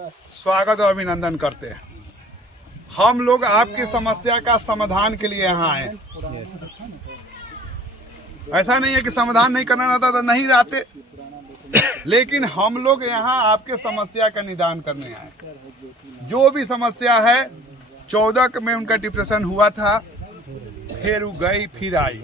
स्वागत और अभिनंदन करते हैं। हम लोग आपकी समस्या का समाधान के लिए यहाँ आए। ऐसा नहीं है कि समाधान नहीं करना रहता तो नहीं रहते, लेकिन हम लोग यहाँ आपके समस्या का निदान करने आए। जो भी समस्या है, 14 में उनका डिप्रेशन हुआ था, फिर वो गई फिर आई।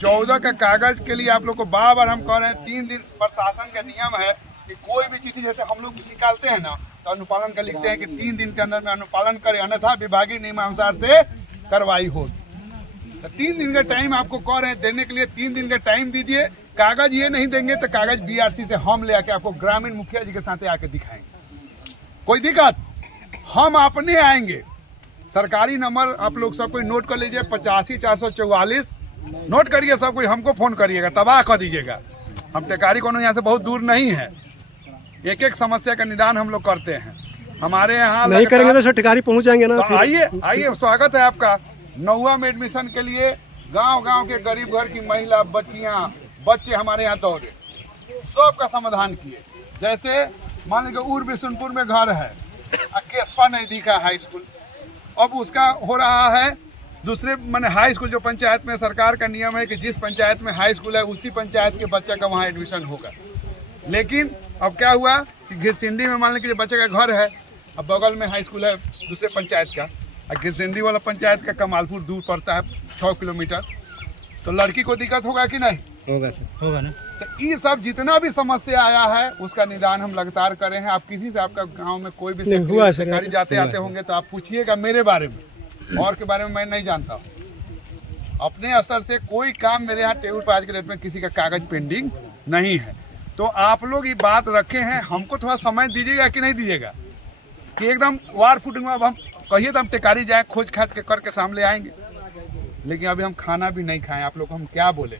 14 का कागज के लिए आप लोग को बार बार हम कह रहे हैं, 3 दिन प्रशासन का नियम है कि कोई भी चिट्ठी जैसे हम लोग निकालते हैं ना, तो अनुपालन का लिखते हैं कि 3 दिन के अंदर में अनुपालन करें, अन्यथा विभागीय नियमानुसार से कार्रवाई होगी। तो 3 दिन का टाइम आपको कह रहे हैं देने के लिए, 3 दिन का टाइम दीजिए। कागज ये नहीं देंगे तो कागज बीआरसी से हम ले आके आपको ग्रामीण मुखिया जी के साथ आके दिखाएंगे। कोई दिक्कत, हम अपने आएंगे। सरकारी नंबर आप लोग सब कोई नोट कर लीजिए, 85 444 नोट करिए। सब कोई हमको फोन करिएगा, तबाह कर दीजिएगा। हम टेकारी कोनो यहाँ से बहुत दूर नहीं है। एक एक समस्या का निदान हम लोग करते हैं। हमारे यहाँ नहीं करेंगे तो सर टिकारी पहुँच जाएंगे ना। तो आइए, स्वागत है आपका। 9वां में एडमिशन के लिए गांव-गांव के गरीब घर की महिला, बच्चे हमारे यहाँ दौड़े, सबका समाधान किए। जैसे मान लीजिए उर बिशुनपुर में घर है, केसपा नजदीक है हाई स्कूल, अब उसका हो रहा है दूसरे माने हाई स्कूल। जो पंचायत में सरकार का नियम है कि जिस पंचायत में हाई स्कूल है उसी पंचायत के बच्चे का वहाँ एडमिशन होगा। लेकिन अब क्या हुआ कि गिरसिंडी में मान लीजिए बच्चे का घर है, अब बगल में हाई स्कूल है दूसरे पंचायत का, और गिरसिंडी वाला पंचायत का कमालपुर दूर पड़ता है 6 किलोमीटर। तो लड़की को दिक्कत होगा कि नहीं? होगा सर, होगा ना। तो ये सब जितना भी समस्या आया है उसका निदान हम लगातार करें हैं। आप किसी से, आपका गांव में कोई भी सरकारी जाते आते होंगे तो आप पूछिएगा मेरे बारे में, और के बारे में मैं नहीं जानता हूँ। अपने असर से कोई काम मेरे यहाँ टेबल पर आज के डेट में किसी का कागज पेंडिंग नहीं है। तो आप लोग ये बात रखे हैं, हमको थोड़ा समय दीजिएगा कि नहीं दीजिएगा कि एकदम वार फूटेंगे। अब हम कहिए तो हम टेकारी जाए, खोज खाद के करके सामने आएंगे, लेकिन अभी हम खाना भी नहीं खाएं। आप लोग को हम क्या बोले,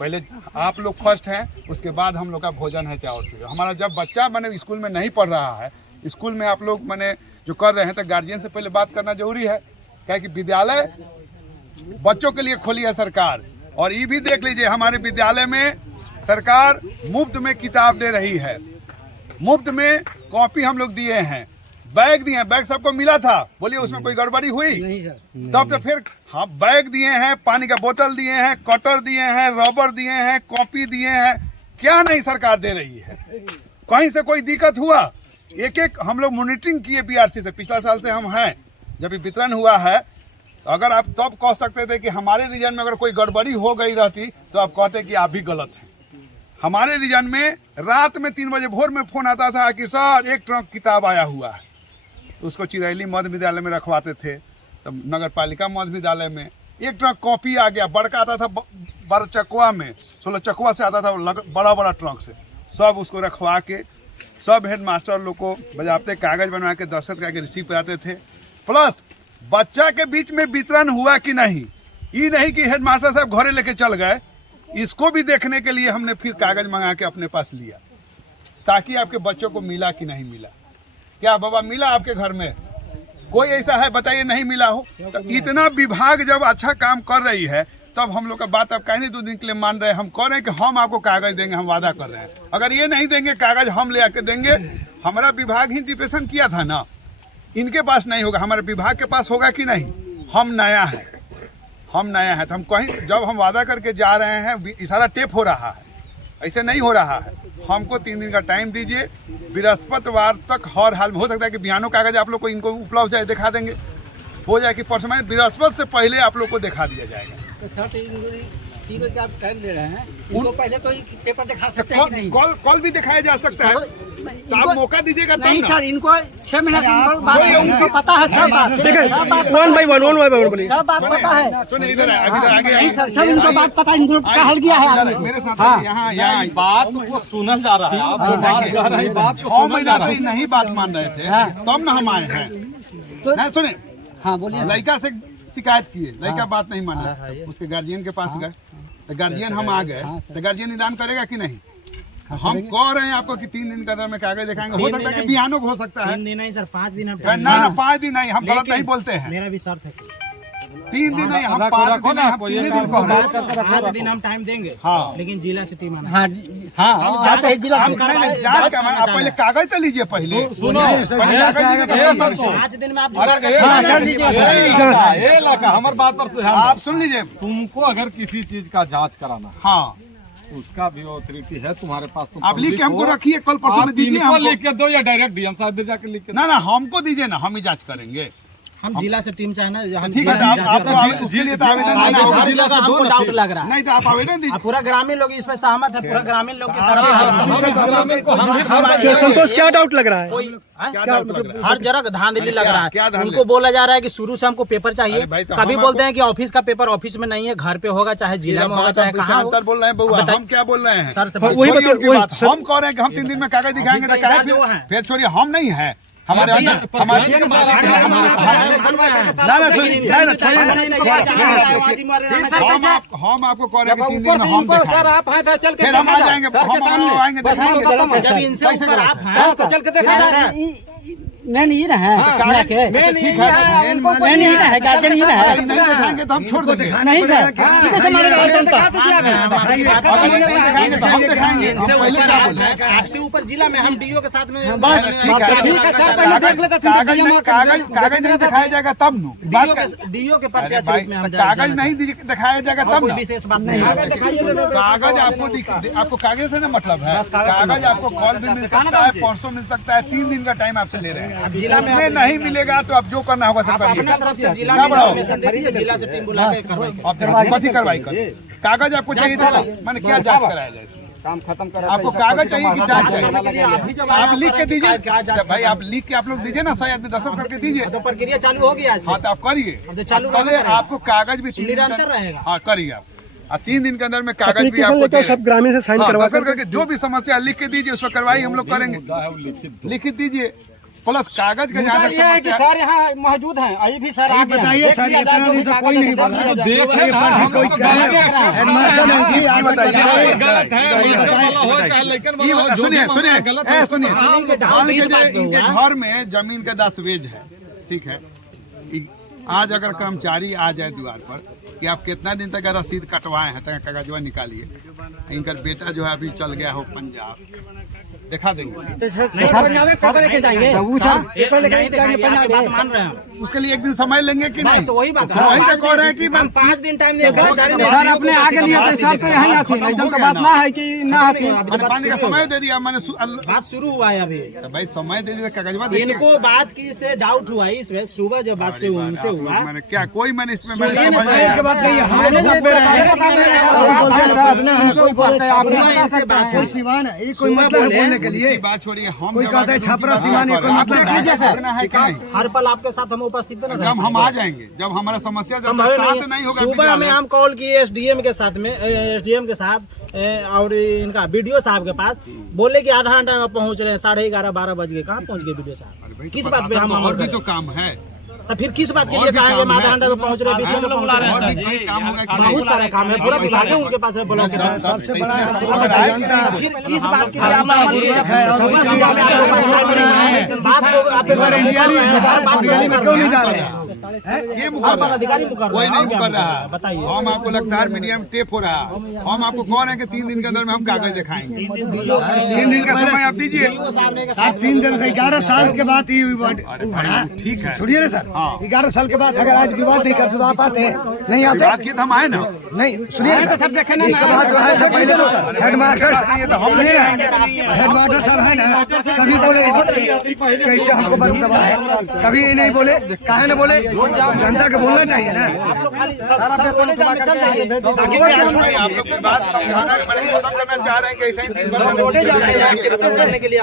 पहले आप लोग फर्स्ट हैं, उसके बाद हम लोग का भोजन है चावल पीलो। हमारा जब बच्चा मैंने स्कूल में नहीं पढ़ रहा है, स्कूल में आप लोग मैंने जो कर रहे हैं, तो गार्जियन से पहले बात करना जरूरी है। क्या कि विद्यालय बच्चों के लिए खोली है सरकार। और ये भी देख लीजिए, हमारे विद्यालय में सरकार मुफ्त में किताब दे रही है, मुफ्त में कॉपी हम लोग दिए हैं, बैग दिए हैं। बैग सबको मिला था, बोलिए उसमें कोई गड़बड़ी हुई? नहीं सर। तब तो फिर हाँ, बैग दिए हैं, पानी का बोतल दिए हैं, कटर दिए हैं, रबर दिए हैं, कॉपी दिए हैं। क्या नहीं सरकार दे रही है? कहीं से कोई दिक्कत हुआ? एक एक हम लोग मॉनिटरिंग किए बीआरसी से, पिछला साल से हम हैं। जब वितरण हुआ है तो अगर आप तब कह सकते थे कि हमारे रीजन में अगर कोई गड़बड़ी हो गई रहती तो आप कहते कि आप भी गलत हैं। हमारे रीजन में रात में 3 बजे भोर में फोन आता था कि सर 1 ट्रक किताब आया हुआ है। उसको चिरैली मध्य विद्यालय में रखवाते थे, तब नगर पालिका मध्य विद्यालय में 1 ट्रक कॉपी आ गया। बड़का आता था 12 चकुआ में, 16 चकुआ से आता था बड़ा बड़ा ट्रक से। सब उसको रखवा के सब हेड मास्टर लोग को बजाते कागज बनवा के दस्तखत करके रिसीव कराते थे। प्लस बच्चा के बीच में वितरण हुआ कि नहीं, ये नहीं कि हेड मास्टर साहब घरे लेके चल गए। इसको भी देखने के लिए हमने फिर कागज मंगा के अपने पास लिया, ताकि आपके बच्चों को मिला कि नहीं मिला। क्या बाबा मिला आपके घर में? कोई ऐसा है बताइए नहीं मिला हो? तो इतना विभाग जब अच्छा काम कर रही है, तब हम लोग का बात अब कहीं 2 दिन के लिए मान रहे हैं। हम कह रहे हैं कि हम आपको कागज देंगे, हम वादा कर रहे हैं। अगर ये नहीं देंगे कागज, हम ले आके देंगे। हमारा विभाग ही डिप्रेशन किया था ना, इनके पास नहीं होगा, हमारे विभाग के पास होगा कि नहीं? हम नया है, तो हम कहीं जब हम वादा करके जा रहे हैं, इशारा टेप हो रहा है, ऐसे नहीं हो रहा है। हमको 3 दिन का टाइम दीजिए। बृहस्पतिवार तक हर हाल में, हो सकता है कि बिहानो कागज आप लोग को इनको उपलब्ध जाए, दिखा देंगे, हो जाए कि परसों में बृहस्पति से पहले आप लोग को दिखा दिया जाएगा। तो सर 3 रोज का आप टाइम दे रहे हैं, उनको पहले तो पेपर दिखा सकते हैं कि नहीं? कॉल भी दिखाया जा सकता है, तो आप मौका दीजिएगा तब नहीं ना। सर, इनको 6 महीने उनको पता है सब बात। वन बाई वन बोलिए। सब बात पता है। सुनिए इधर आगे नहीं सर, सब इनको बात पता है, इनको कहल गया है मेरे साथ। यहाँ बात वो सुना जा रहा है, आप जो बात कह रहे हैं बात 6 महीना से नहीं बात मान रहे थे, तब ना हम आए हैं। तो सुने, हाँ बोलिए। लड़का से शिकायत किए, लड़का बात नहीं माना, उसके गार्जियन के पास गए, तो गार्जियन हम आ गए, तो गार्जियन निदान करेगा कि नहीं? हम कह रहे हैं आपको कि 3 दिन के अंदर में कागज दिखाएंगे। हो सकता है कि बिहानो हो सकता है। 3 दिन नहीं सर, 5 दिन। ना 5 दिन नहीं, हम गलत नहीं बोलते हैं। मेरा भी शर्त है। 3 दिन नहीं, हम 5 दिन, हम 3 दिन को है। 5 दिन हम टाइम देंगे, हाँ। लेकिन जिला से टीम आना। हाँ हाँ जांच है जिला हम जांच का आप पहले कागज तो लीजिए पहले। सुनो पहले कागज लीजिए। ये सब तो 5 दिन में आप हाँ कर दीजिए ये लगा हमारी बात पर ध्यान आप सुन लीजिए। तुमको अगर किसी चीज का जांच कराना हाँ, उसका भी ऑथोरिटी है तुम्हारे पास, तुम आप लिख के हमको रखिए, कल परसों में दीजिए इनको हमको। लिख के दो या डायरेक्ट डीएम साहब भी जाके लिख के ना हमको दीजिए ना, हम ही जांच करेंगे। हम जिला से टीम चाहे ना, हम ठीक है, तो आपको उसके लिए तो आवेदन देना होगा। जिला का हमको डाउट लग रहा है। नहीं तो आप आवेदन दीजिए। पूरा ग्रामीण लोग इस पर सहमत है, पूरा ग्रामीण लोग की तरफ तो संतोष क्या डाउट लग रहा है? क्या डाउट लग रहा है? हर जगह धांधली लग रहा क्या है। धांधली? उनको बोला जा रहा है कि शुरू से हमको पेपर चाहिए, अरे भाई, तो कभी हम बोलते हैं कि ऑफिस का पेपर ऑफिस में नहीं है, घर पे होगा, चाहे जिला में होगा, चाहे कहाँ हो। अंतर बोल रहे हैं बउआ, बताइए। हम क्या बोल रहे हैं? सर से वही छोड़िए बता- उनकी वही बात। सर- हम कह रहे हैं कि हम 3 दिन में कागज दिखाएंगे, तो ऑफिस का कहे इंचार्ज वो है। फिर छोड़िए, हम नहीं है हमारे अंदर हमारे ना ना छोड़िए, नहीं ना छोड़िए। हम आपको कह रहे हैं कि 3 दिन में हम दिखाएंगे। फिर हम आ जाएंगे, हम आएंगे दिखाएंगे। जब इनसे कैसे ऊपर करें? आप हैं तो चल के देखा जाए। मैं नहीं रहा है ठीक है, मैं नहीं रहा है, गार्जियन ही रहा है। नहीं दिखाएंगे तो हम छोड़ देंगे। नहीं सर, किससे मारेगा जनता? अगर नहीं दिखाएंगे तो हम दिखाएंगे। इनसे हम पहले ऊपर क्या आप बोल रहे हैं? हैं, आपसे ऊपर जिला में हम डीओ के साथ में ठीक है सर, पहले देख लेते हैं। कागज नहीं दिखाया जाएगा तब नु बात कर। डीओ के अरे प्रत्याशी भाई, रूप में हम कागज नहीं दिखाया जाएगा तब कोई ना। विशेष बात नहीं है। कागज आपको कागज से ना मतलब है। कागज आपको कॉल भी मिल सकता है, परसों मिल सकता है, 3 दिन का टाइम आपसे ले रहे हैं। जिला में उसमें नहीं मिलेगा तो आप जो करना होगा सब अपना तरफ से जिला क्या में बढ़ाओ? इन्फॉर्मेशन दे दीजिए, जिला से टीम बुला के कार्रवाई करें। आप कथी कार्रवाई करें? कागज आपको चाहिए था, मैंने क्या जांच कराया जाए इसमें? काम खत्म कर आपको कागज चाहिए कि जांच चाहिए? आप भी जब आप लिख के दीजिए। क्या जांच भाई आप लिख के आप लोग दीजिए ना, 100 आदमी दस्तखत करके दीजिए। तो प्रक्रिया चालू होगी आज से। हाँ तो आप करिए। अब तो चालू पहले रहेगा। आपको कागज भी 3 दिन निरंतर रहेगा। हाँ करिए आप। और 3 दिन के अंदर में कागज भी एप्लीकेशन आपको लेकर सब ग्रामीण से साइन हाँ, करवा दस्तखत करके जो भी समस्या लिख के दीजिए, उस पर कार्रवाई हम लोग करेंगे। लिखित दीजिए, प्लस कागज का जहाँ तक ये है कि समस्या सर यहाँ मौजूद हैं, अभी भी सर आगे बताइए सर, इतना दिन से कोई नहीं बोला। सुनिए सुनिए सुनिए, मान लीजिए इनके घर में जमीन का दस्तावेज है, ठीक है। आज अगर कर्मचारी आ जाए द्वार पर कि आप कितना दिन तक रसीद कटवाए हैं, तक कागजवा निकालिए। इनका बेटा जो है अभी चल गया हो पंजाब, दिखा देंगे। मान रहे हैं उसके लिए 1 दिन समय लेंगे कि नहीं? बस वही बात है। वही तो कह रहे हैं कि हम 5 दिन टाइम दे कर्मचारी ने सर अपने आगे लिए थे सर, तो यहाँ आती नहीं, तो बात ना है कि ना आती। मैंने पानी का समय दे दिया, मैंने बात शुरू हुआ है अभी। तो भाई समय दे दिया, कागजवा देखिए। इनको बात की से डाउट हुआ इस वजह सुबह जब बात से उनसे हुआ। मैंने क्या कोई मैंने इसमें सुनिए मैंने ना, समझ सर, नहीं के बाद नहीं है। हमने नहीं बोला है। कोई मतलब बोलने के लिए बात छोड़िए। हम कोई कहता है छपरा सिवान है, कोई मतलब है है कि नहीं? हर पल आपके साथ हम उपस्थित न जब हम आ जाएंगे, जब हमारा समस्या जब संभव साथ नहीं होगा सुबह में हम कॉल किए एसडीएम के साथ में, एसडीएम के साथ और इनका बीडीओ साहब के पास, बोले कि आधा घंटा में पहुंच रहे हैं। 11:30-12 बज गए। कहाँ पहुंच गए बीडीओ साहब? किस बात पे हम और भी तो काम है, तो फिर किस बात के लिए कहेंगे हम आधा घंटा में पहुंच रहे हैं? 20 मिनट में पहुंच रहे और हैं। भी कई काम होगा कि बहुत सारे काम है, पूरा विभाग है उनके पास है, बोला कि सबसे बड़ा है किस बात के लिए आप बात को क्यों नहीं जा रहे हैं? ये मुकर अधिकारी मुकर कोई नहीं मुकर रहा है। बताइए। हम आपको लगता है मीडिया में टेप हो रहा है। हम आपको कह रहे हैं कि 3 दिन के अंदर में हम कागज दिखाएंगे। 3 दिन का समय आप दीजिए। साहब 3 दिन से 11 साल के बाद ये ठीक है, सुनिए ना सर, 11 साल के बाद अगर आज विवाद नहीं करते तो आप आते हैं? नहीं आते? बात की तो हम आए ना। नहीं सुनिए ना सर, देखे ना इसके बाद जो है सब पहले हेडमास्टर साहब है ना, कभी बोले कैसे हमको बंद दबा है, कभी ये नहीं बोले, काहे न बोले? जनता को बोलना चाहिए ना। आप लोग की बात समझाना खत्म करना चाह रहे हैं कि ऐसे ही दिन भर करने के लिए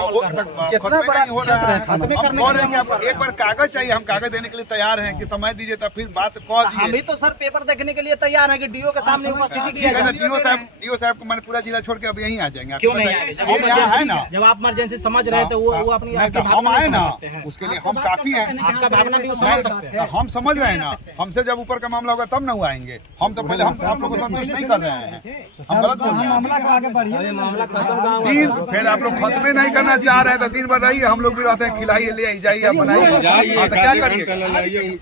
कितना बड़ा हो रहा है। हम कह रहे हैं कि आपको एक बार कागज चाहिए, हम कागज देने के लिए तैयार हैं कि समय दीजिए, तब फिर बात कह हम दिए। भी तो सर पेपर देखने के लिए तैयार है कि डीओ के सामने उपस्थिति की ठीक है ना, डीओ साहब को मैंने पूरा जिला छोड़ के अब यहीं आ जाएंगे। क्यों नहीं हम यहाँ है ना, जब आप इमरजेंसी समझ रहे थे वो अपनी नहीं तो हम आए ना, उसके लिए हम काफी हैं। आपका भावना भी समझ सकते हैं। हम समझ रहे हैं ना, हमसे जब ऊपर का मामला होगा तब ना वो आएंगे। हम तो पहले हम आप लोगों को संतुष्ट नहीं कर रहे हैं, हम गलत बोल रहे हैं। फिर आप लोग खत्म नहीं करना चाह रहे हैं तो 3 बार रहिए, हम लोग भी रहते हैं, खिलाइए, ले जाइए, बनाइए, क्या करिए,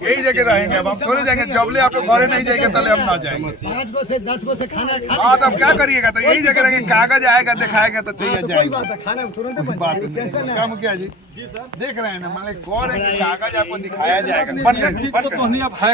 यही जगह रहेंगे। अब हम थोड़े जाएंगे, जबले आप लोग घरे नहीं जाएंगे तले हम ना जाएंगे। 5 गो से 10 गो से खाना हाँ, तब क्या करिएगा, तो यही जगह रहेंगे, कागज आएगा दिखाएगा तो चाहिए कोई जाएगा। बात है, खाना तुरंत बन बात जाएगा, टेंशन नहीं, नहीं। क्या मुखिया जी देख रहे हैं ना, मान कौन है कि कागज आपको दिखाया जाएगा, तो नहीं अब है